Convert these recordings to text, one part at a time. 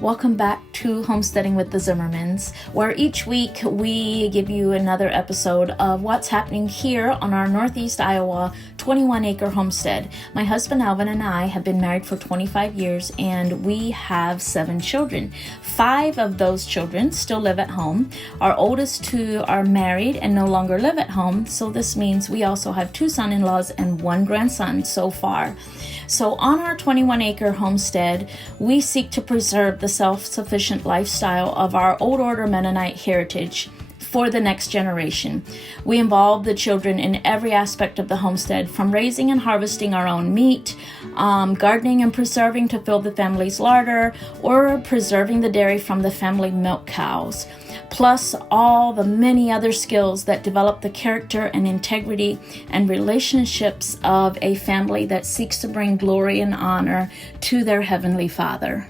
Welcome back to Homesteading with the Zimmermans, where each week we give you another episode of what's happening here on our Northeast Iowa 21-acre homestead. My husband Alvin and I have been married for 25 years and we have 7 children. 5 of those children still live at home. Our oldest 2 are married and no longer live at home, so this means we also have 2 son-in-laws and 1 grandson so far. So on our 21-acre homestead, we seek to preserve the self-sufficient lifestyle of our old order Mennonite heritage for the next generation. We involve the children in every aspect of the homestead, from raising and harvesting our own meat, gardening and preserving to fill the family's larder, or preserving the dairy from the family milk cows, plus all the many other skills that develop the character and integrity and relationships of a family that seeks to bring glory and honor to their Heavenly Father.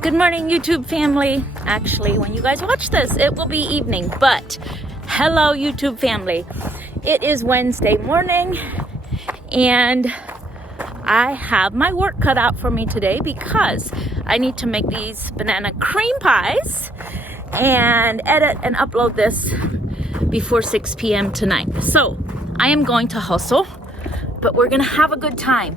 Good morning, YouTube family. Actually, when you guys watch this, it will be evening, but hello, YouTube family. It is Wednesday morning, and I have my work cut out for me today because I need to make these banana cream pies and edit and upload this before 6 p.m. tonight. So I am going to hustle, but we're gonna have a good time.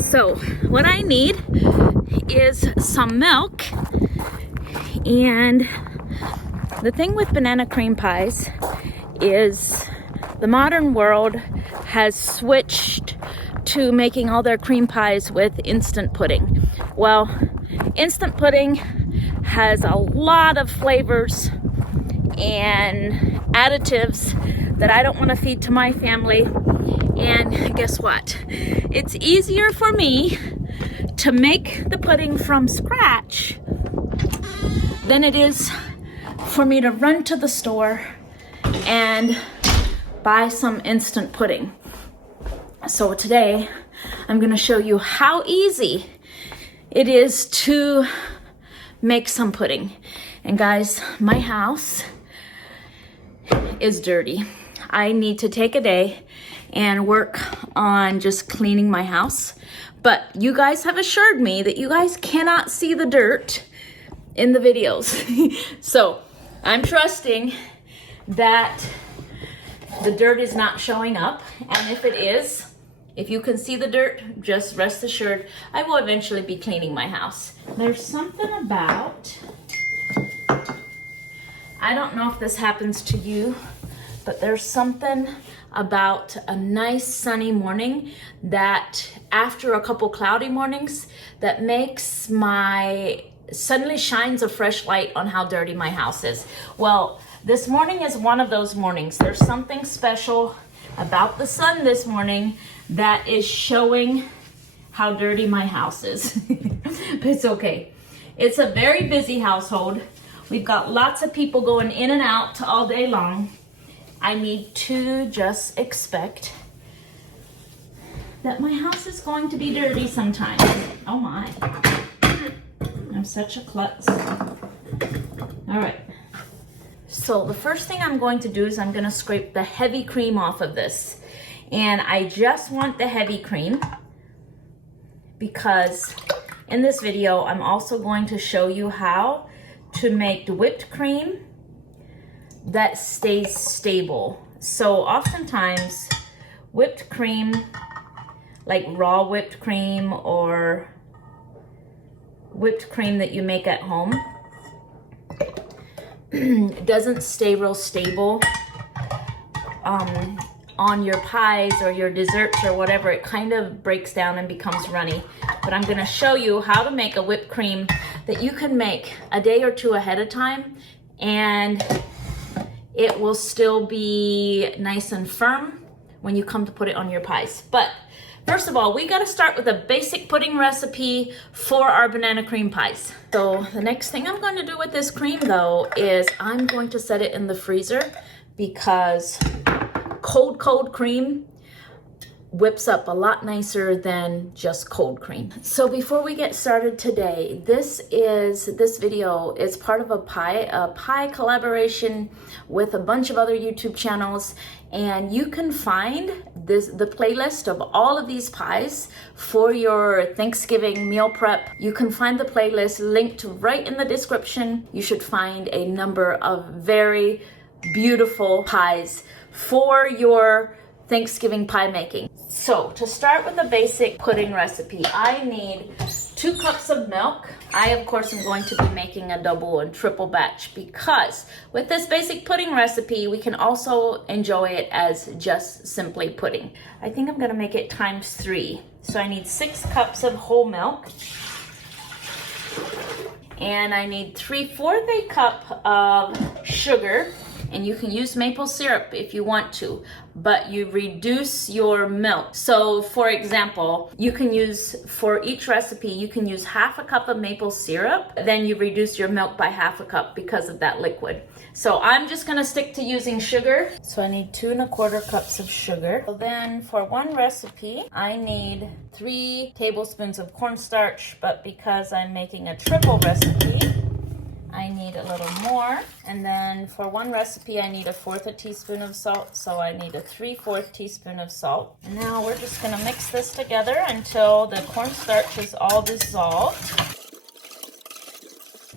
So what I need is some milk, and the thing with banana cream pies is the modern world has switched to making all their cream pies with instant pudding. Well, instant pudding has a lot of flavors and additives that I don't want to feed to my family. And guess what? It's easier for me to make the pudding from scratch than it is for me to run to the store and buy some instant pudding. So today I'm going to show you how easy it is to make some pudding. And guys, my house is dirty. I need to take a day and work on just cleaning my house. But you guys have assured me that you guys cannot see the dirt in the videos. So I'm trusting that the dirt is not showing up. And if it is, if you can see the dirt, just rest assured I will eventually be cleaning my house. There's something about, I don't know if this happens to you, but there's something about a nice sunny morning that after a couple cloudy mornings that makes suddenly shines a fresh light on how dirty my house is. Well, this morning is one of those mornings. There's something special about the sun this morning that is showing how dirty my house is. But it's okay. It's a very busy household. We've got lots of people going in and out all day long. I need to just expect that my house is going to be dirty sometimes. Oh my. I'm such a klutz. All right. So the first thing I'm going to do is I'm going to scrape the heavy cream off of this. And I just want the heavy cream because in this video, I'm also going to show you how to make whipped cream that stays stable. So oftentimes whipped cream, like raw whipped cream or whipped cream that you make at home, doesn't stay real stable on your pies or your desserts or whatever. It kind of breaks down and becomes runny. But I'm gonna show you how to make a whipped cream that you can make a day or 2 ahead of time, and it will still be nice and firm when you come to put it on your pies. But first of all, we gotta start with a basic pudding recipe for our banana cream pies. So the next thing I'm going to do with this cream though is I'm going to set it in the freezer because cold cream whips up a lot nicer than just cold cream. So before we get started today, this video is part of a pie collaboration with a bunch of other YouTube channels, and you can find the playlist of all of these pies for your Thanksgiving meal prep. You can find the playlist linked right in the description. You should find a number of very beautiful pies for your Thanksgiving pie making. So to start with a basic pudding recipe, I need 2 cups of milk. I of course am going to be making a double and triple batch because with this basic pudding recipe, we can also enjoy it as just simply pudding. I think I'm gonna make it times 3. So I need 6 cups of whole milk. And I need 3/4 a cup of sugar. And you can use maple syrup if you want to, but you reduce your milk. So for example, you can use, for each recipe, you can use 1/2 cup of maple syrup, then you reduce your milk by 1/2 cup because of that liquid. So I'm just gonna stick to using sugar. So I need 2 1/4 cups of sugar. So then for one recipe, I need 3 tablespoons of cornstarch, but because I'm making a triple recipe, I need a little more. And then for one recipe, I need 1/4 teaspoon of salt, so I need 3/4 teaspoon of salt. And now we're just gonna mix this together until the cornstarch is all dissolved.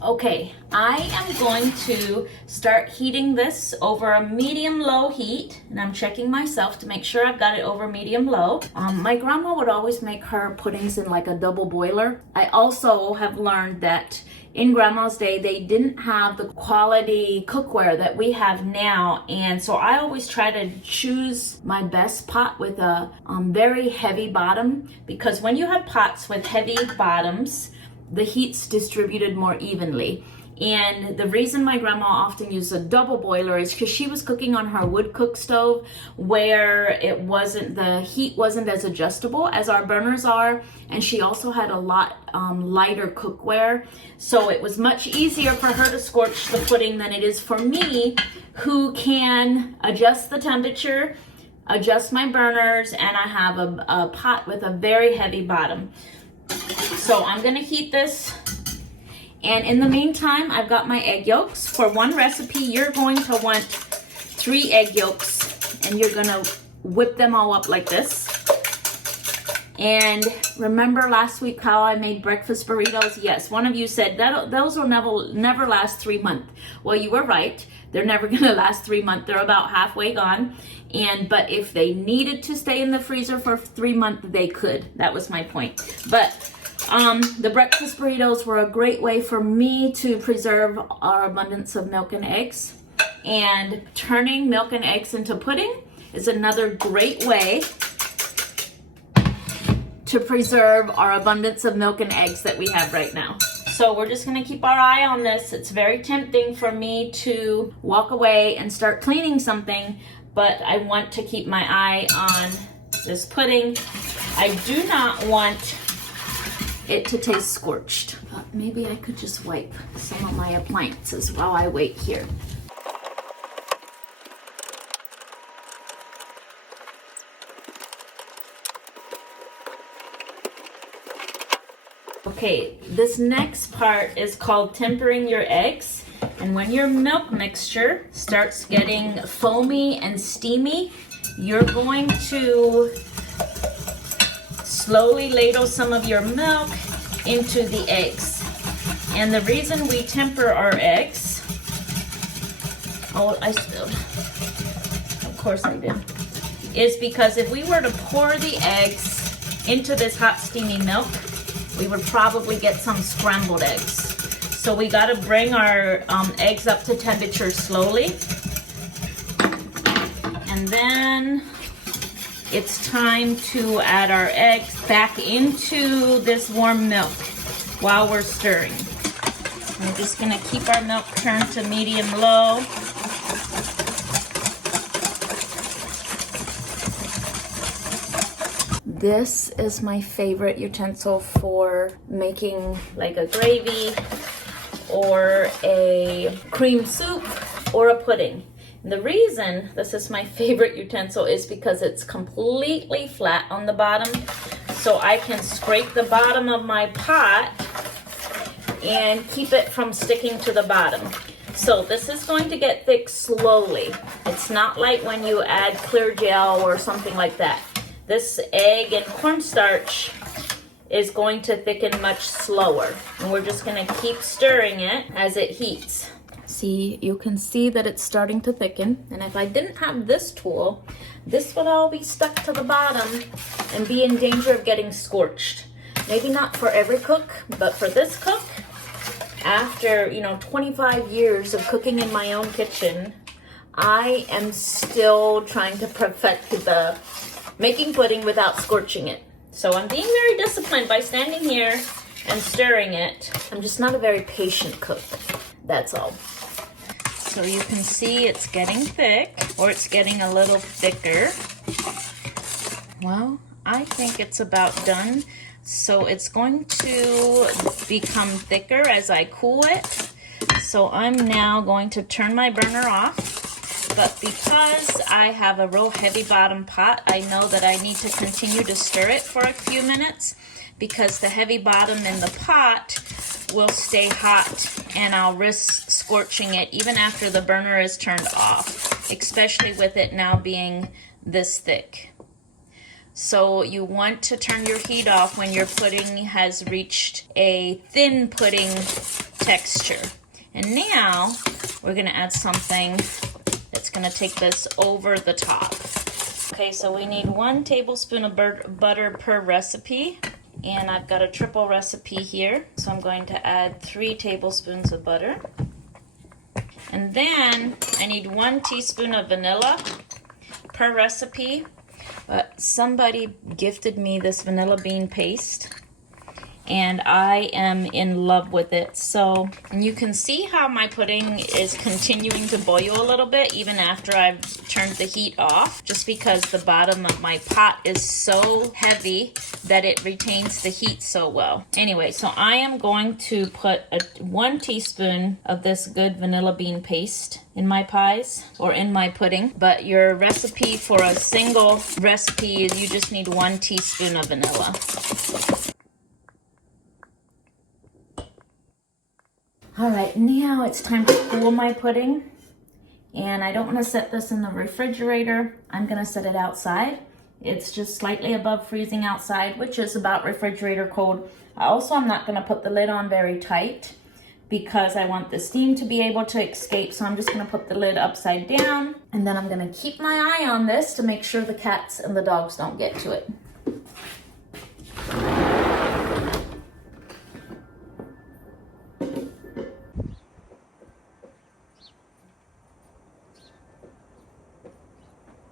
Okay, I am going to start heating this over a medium-low heat, and I'm checking myself to make sure I've got it over medium-low. My grandma would always make her puddings in like a double boiler. I also have learned that in Grandma's day, they didn't have the quality cookware that we have now, and so I always try to choose my best pot with a very heavy bottom, because when you have pots with heavy bottoms, the heat's distributed more evenly. And the reason my grandma often used a double boiler is because she was cooking on her wood cook stove, where the heat wasn't as adjustable as our burners are, and she also had a lot lighter cookware, so it was much easier for her to scorch the pudding than it is for me, who can adjust the temperature, adjust my burners, and I have a pot with a very heavy bottom. So I'm gonna heat this. And in the meantime, I've got my egg yolks. For one recipe, you're going to want 3 egg yolks, and you're gonna whip them all up like this. And remember last week how I made breakfast burritos? Yes, one of you said that those will never last 3 months. Well, you were right. They're never gonna last 3 months. They're about halfway gone. But if they needed to stay in the freezer for 3 months, they could. That was my point. But the breakfast burritos were a great way for me to preserve our abundance of milk and eggs. And turning milk and eggs into pudding is another great way to preserve our abundance of milk and eggs that we have right now. So we're just gonna keep our eye on this. It's very tempting for me to walk away and start cleaning something, but I want to keep my eye on this pudding. I do not want it to taste scorched. Maybe I could just wipe some of my appliances while I wait here. Okay, this next part is called tempering your eggs. And when your milk mixture starts getting foamy and steamy, you're going to slowly ladle some of your milk into the eggs. And the reason we temper our eggs, oh, I spilled, of course I did, is because if we were to pour the eggs into this hot steamy milk, we would probably get some scrambled eggs. So we gotta bring our eggs up to temperature slowly. And then it's time to add our eggs back into this warm milk while we're stirring. We're just gonna keep our milk turned to medium-low. This is my favorite utensil for making like a gravy or a cream soup or a pudding. And the reason this is my favorite utensil is because it's completely flat on the bottom, so I can scrape the bottom of my pot and keep it from sticking to the bottom. So this is going to get thick slowly. It's not like when you add clear gel or something like that. This egg and cornstarch is going to thicken much slower. And we're just gonna keep stirring it as it heats. See, you can see that it's starting to thicken. And if I didn't have this tool, this would all be stuck to the bottom and be in danger of getting scorched. Maybe not for every cook, but for this cook, after 25 years of cooking in my own kitchen, I am still trying to perfect the making pudding without scorching it. So I'm being very disciplined by standing here and stirring it. I'm just not a very patient cook, that's all. So you can see it's getting thick, or it's getting a little thicker. Well, I think it's about done. So it's going to become thicker as I cool it. So I'm now going to turn my burner off. But because I have a real heavy bottom pot, I know that I need to continue to stir it for a few minutes, because the heavy bottom in the pot will stay hot and I'll risk scorching it even after the burner is turned off, especially with it now being this thick. So you want to turn your heat off when your pudding has reached a thin pudding texture. And now we're gonna add something that's gonna take this over the top. Okay, so we need 1 tablespoon of butter per recipe. And I've got a triple recipe here. So I'm going to add 3 tablespoons of butter. And then I need 1 teaspoon of vanilla per recipe. But somebody gifted me this vanilla bean paste, and I am in love with it. So you can see how my pudding is continuing to boil a little bit even after I've turned the heat off, just because the bottom of my pot is so heavy that it retains the heat so well. Anyway, so I am going to put 1 teaspoon of this good vanilla bean paste in my pies or in my pudding. But your recipe for a single recipe is you just need 1 teaspoon of vanilla. All right, now it's time to cool my pudding. And I don't want to set this in the refrigerator. I'm going to set it outside. It's just slightly above freezing outside, which is about refrigerator cold. Also, I'm not going to put the lid on very tight because I want the steam to be able to escape. So I'm just going to put the lid upside down. And then I'm going to keep my eye on this to make sure the cats and the dogs don't get to it.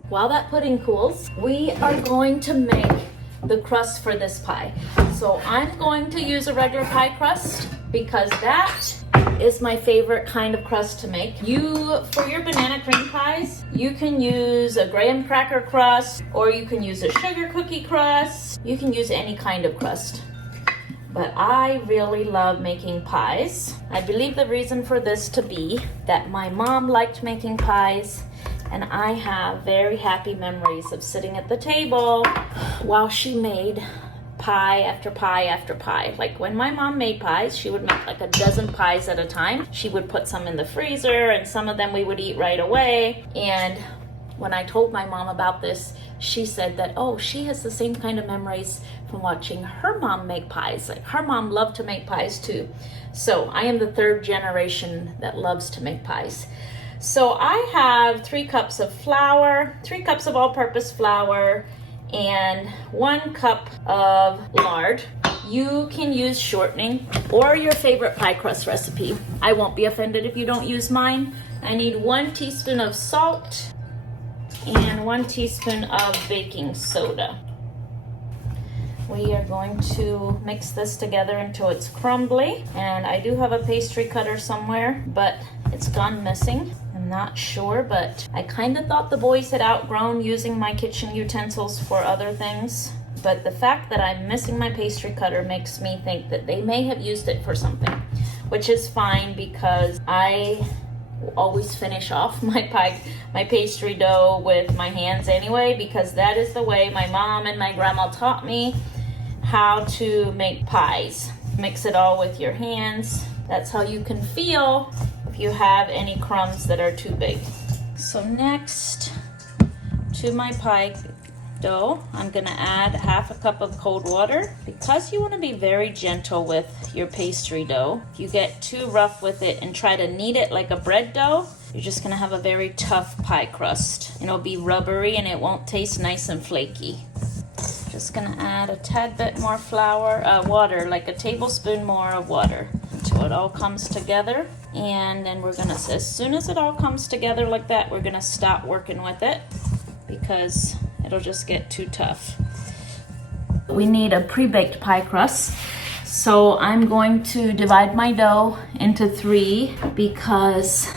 While that pudding cools, we are going to make the crust for this pie. So I'm going to use a regular pie crust because that is my favorite kind of crust to make. For your banana cream pies, you can use a graham cracker crust, or you can use a sugar cookie crust. You can use any kind of crust. But I really love making pies. I believe the reason for this to be that my mom liked making pies, and I have very happy memories of sitting at the table while she made pie after pie after pie. Like when my mom made pies, she would make like a dozen pies at a time. She would put some in the freezer, and some of them we would eat right away. And when I told my mom about this, she said that, oh, she has the same kind of memories from watching her mom make pies. Like her mom loved to make pies too. So I am the 3rd generation that loves to make pies. So I have 3 cups of flour, 3 cups of all-purpose flour, and 1 cup of lard. You can use shortening or your favorite pie crust recipe. I won't be offended if you don't use mine. I need 1 teaspoon of salt and 1 teaspoon of baking soda. We are going to mix this together until it's crumbly. And I do have a pastry cutter somewhere, but it's gone missing. I'm not sure, but I kind of thought the boys had outgrown using my kitchen utensils for other things. But the fact that I'm missing my pastry cutter makes me think that they may have used it for something, which is fine because I always finish off my pastry dough with my hands anyway, because that is the way my mom and my grandma taught me how to make pies. Mix it all with your hands. That's how you can feel if you have any crumbs that are too big. So next to my pie dough, I'm gonna add 1/2 cup of cold water, because you want to be very gentle with your pastry dough. If you get too rough with it and try to knead it like a bread dough, you're just gonna have a very tough pie crust. It'll be rubbery and it won't taste nice and flaky. Just gonna add a tad bit more water, like a tablespoon more of water, until it all comes together. And then we're gonna, as soon as it all comes together like that, we're gonna stop working with it, because it'll just get too tough. We need a pre-baked pie crust. So I'm going to divide my dough into 3, because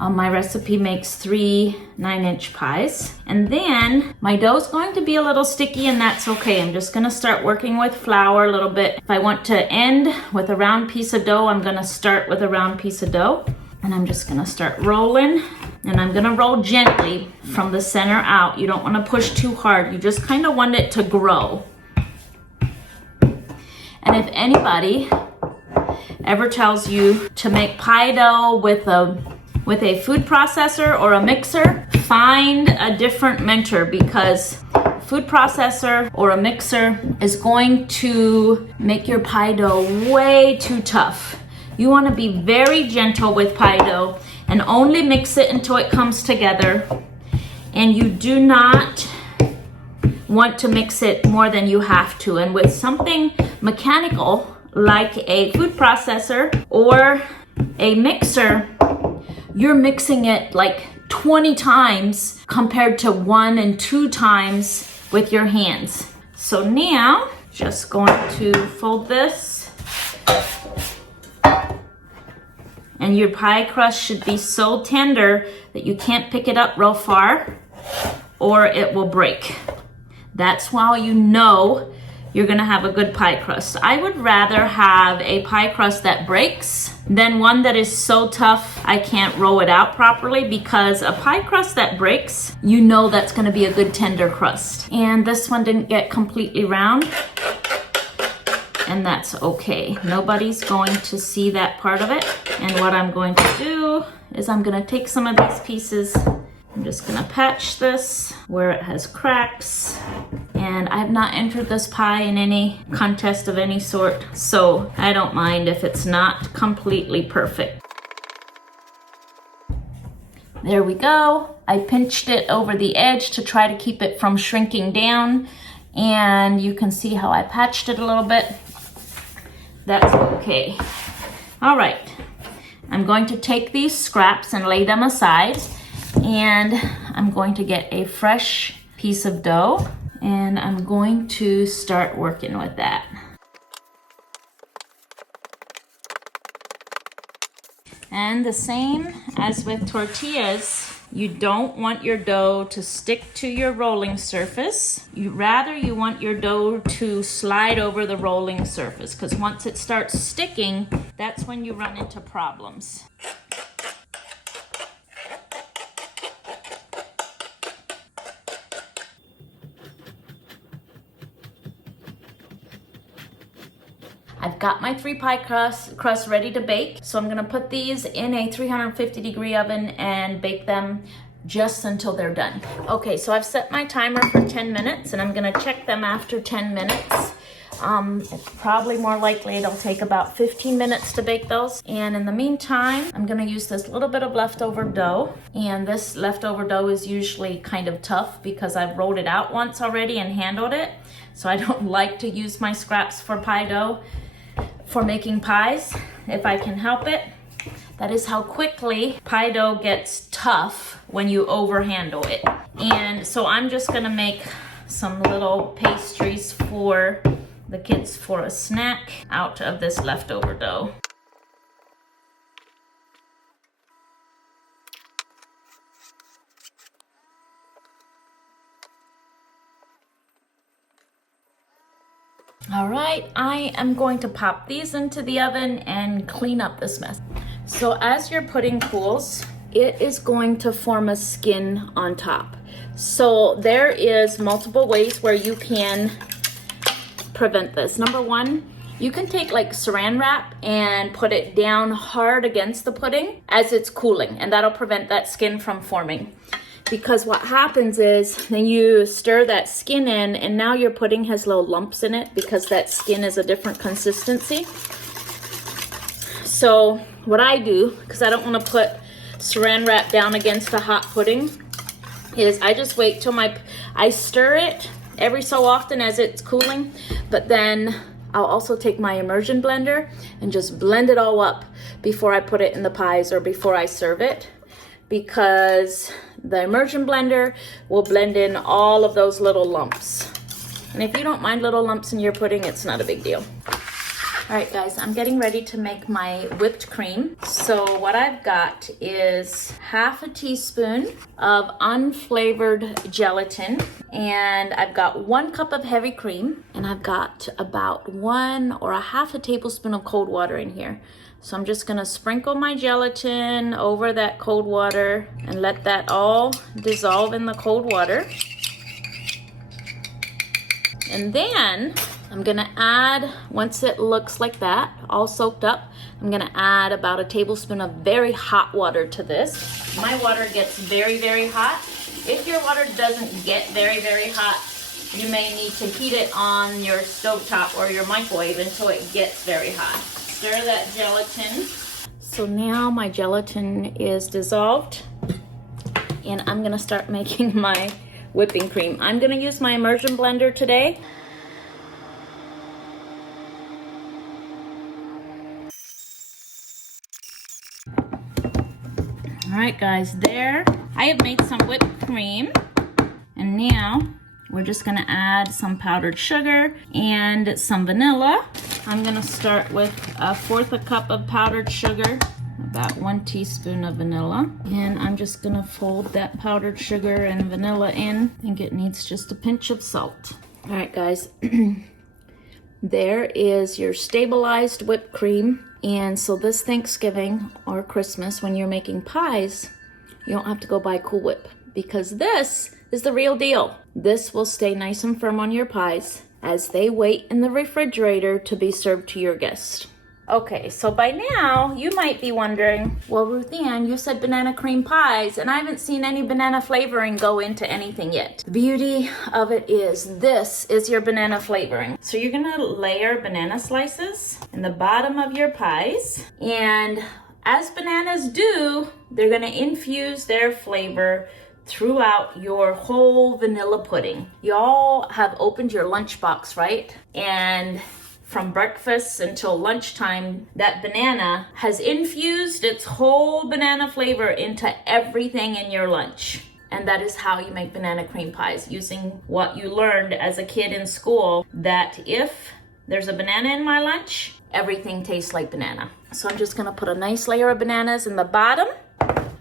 my recipe makes 3 9-inch pies. And then my dough is going to be a little sticky, and that's okay. I'm just gonna start working with flour a little bit. If I want to end with a round piece of dough, I'm gonna start with a round piece of dough. And I'm just gonna start rolling. And I'm gonna roll gently from the center out. You don't wanna push too hard. You just kind of want it to grow. And if anybody ever tells you to make pie dough with a food processor or a mixer, find a different mentor, because food processor or a mixer is going to make your pie dough way too tough. You want to be very gentle with pie dough and only mix it until it comes together. And you do not want to mix it more than you have to. And with something mechanical like a food processor or a mixer, you're mixing it like 20 times compared to 1 and 2 times with your hands. So now, just going to fold this. And your pie crust should be so tender that you can't pick it up real far or it will break. That's how you know you're gonna have a good pie crust. I would rather have a pie crust that breaks than one that is so tough I can't roll it out properly, because a pie crust that breaks, you know that's gonna be a good tender crust. And this one didn't get completely round, and that's okay. Nobody's going to see that part of it. And what I'm going to do is I'm gonna take some of these pieces, I'm just gonna patch this where it has cracks. And I have not entered this pie in any contest of any sort, so I don't mind if it's not completely perfect. There we go. I pinched it over the edge to try to keep it from shrinking down. And you can see how I patched it a little bit. That's okay. All right, I'm going to take these scraps and lay them aside. And I'm going to get a fresh piece of dough, and I'm going to start working with that. And the same as with tortillas, you don't want your dough to stick to your rolling surface. You want your dough to slide over the rolling surface, because once it starts sticking, that's when you run into problems. I've got my 3 pie crust ready to bake. So I'm gonna put these in a 350-degree oven and bake them just until they're done. Okay, so I've set my timer for 10 minutes and I'm gonna check them after 10 minutes. It's probably more likely it'll take about 15 minutes to bake those. And in the meantime, I'm gonna use this little bit of leftover dough. And this leftover dough is usually kind of tough because I've rolled it out once already and handled it. So I don't like to use my scraps for pie dough for making pies, if I can help it. That is how quickly pie dough gets tough when you overhandle it. And so I'm just gonna make some little pastries for the kids for a snack out of this leftover dough. All right, I am going to pop these into the oven and clean up this mess. So as your pudding cools, it is going to form a skin on top. So there is multiple ways where you can prevent this. Number one, you can take like saran wrap and put it down hard against the pudding as it's cooling, and that'll prevent that skin from forming. Because what happens is then you stir that skin in, and now your pudding has little lumps in it because that skin is a different consistency. So what I do, because I don't want to put saran wrap down against the hot pudding, is I just wait till I stir it every so often as it's cooling, but then I'll also take my immersion blender and just blend it all up before I put it in the pies or before I serve it, because the immersion blender will blend in all of those little lumps. And if you don't mind little lumps in your pudding, it's not a big deal. All right, guys, I'm getting ready to make my whipped cream. So what I've got is half a teaspoon of unflavored gelatin, and I've got 1 cup of heavy cream, and I've got about 1 or a half a tablespoon of cold water in here. So I'm just gonna sprinkle my gelatin over that cold water and let that all dissolve in the cold water. And then I'm gonna add, once it looks like that, all soaked up, I'm gonna add about a tablespoon of very hot water to this. My water gets very, very hot. If your water doesn't get very, very hot, you may need to heat it on your stovetop or your microwave until it gets very hot. Stir that gelatin. So now my gelatin is dissolved, and I'm gonna start making my whipping cream. I'm gonna use my immersion blender today. All right, guys, there I have made some whipped cream, and now we're just gonna add some powdered sugar and some vanilla. I'm gonna start with 1/4 cup of powdered sugar, about 1 teaspoon of vanilla, and I'm just gonna fold that powdered sugar and vanilla in. I think it needs just a pinch of salt. All right, guys, there is your stabilized whipped cream. And so this Thanksgiving or Christmas, when you're making pies, you don't have to go buy Cool Whip, because this is the real deal. This will stay nice and firm on your pies as they wait in the refrigerator to be served to your guests. Okay, so by now you might be wondering, well, Ruth Ann, you said banana cream pies, and I haven't seen any banana flavoring go into anything yet. The beauty of it is this is your banana flavoring. So you're gonna layer banana slices in the bottom of your pies, and as bananas do, they're gonna infuse their flavor throughout your whole vanilla pudding. Y'all have opened your lunchbox, right? And from breakfast until lunchtime, that banana has infused its whole banana flavor into everything in your lunch. And that is how you make banana cream pies, using what you learned as a kid in school, that if there's a banana in my lunch, everything tastes like banana. So I'm just gonna put a nice layer of bananas in the bottom.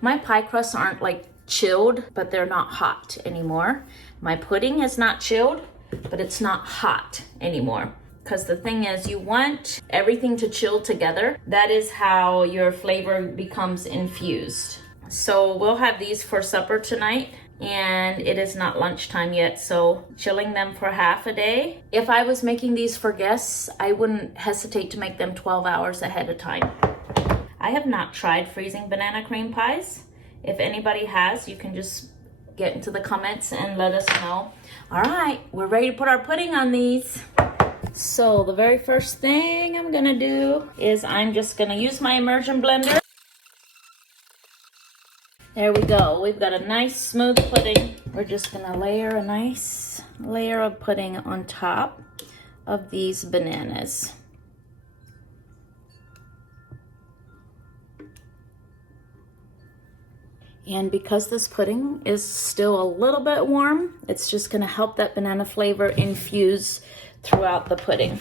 My pie crusts aren't like chilled, but they're not hot anymore. My pudding is not chilled, but it's not hot anymore. Because the thing is, you want everything to chill together. That is how your flavor becomes infused. So we'll have these for supper tonight, and it is not lunchtime yet, so chilling them for half a day. If I was making these for guests, I wouldn't hesitate to make them 12 hours ahead of time. I have not tried freezing banana cream pies. If anybody has, you can just get into the comments and let us know. All right, we're ready to put our pudding on these. So the very first thing I'm gonna do is I'm just gonna use my immersion blender. There we go. We've got a nice smooth pudding. We're just gonna layer a nice layer of pudding on top of these bananas. And because this pudding is still a little bit warm, it's just gonna help that banana flavor infuse throughout the pudding.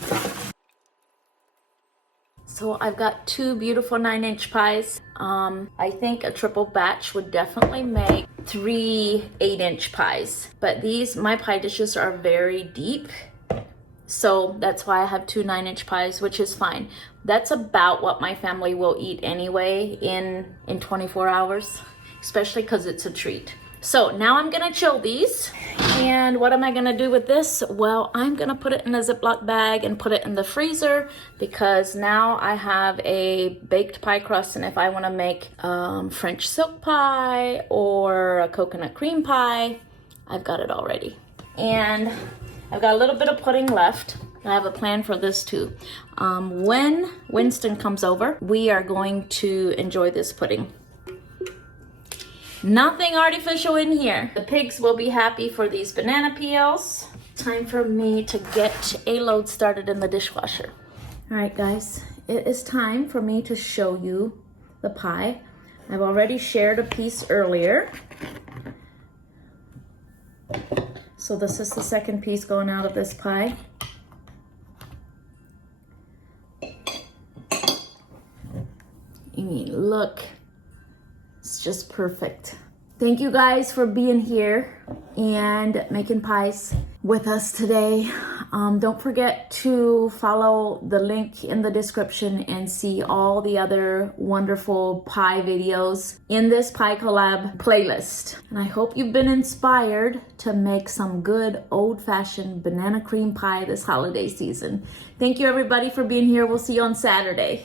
So I've got 2 beautiful 9-inch pies. I think a triple batch would definitely make 3 8-inch pies. But these, my pie dishes are very deep, So that's why I have 2 9-inch pies, which is fine. That's about what my family will eat anyway in 24 hours, especially because it's a treat. So now I'm gonna chill these. And what am I gonna do with this? Well, I'm gonna put it in a Ziploc bag and put it in the freezer, because now I have a baked pie crust, and if I wanna make French silk pie or a coconut cream pie, I've got it already. And I've got a little bit of pudding left. I have a plan for this too. When Winston comes over, we are going to enjoy this pudding. Nothing artificial in here. The pigs will be happy for these banana peels. Time for me to get a load started in the dishwasher. All right, guys, it is time for me to show you the pie. I've already shared a piece earlier. So this is the second piece going out of this pie. I mean, look, it's just perfect. Thank you guys for being here and making pies with us today. Don't forget to follow the link in the description and see all the other wonderful pie videos in this Pie Collab playlist. And I hope you've been inspired to make some good old-fashioned banana cream pie this holiday season. Thank you everybody for being here. We'll see you on Saturday.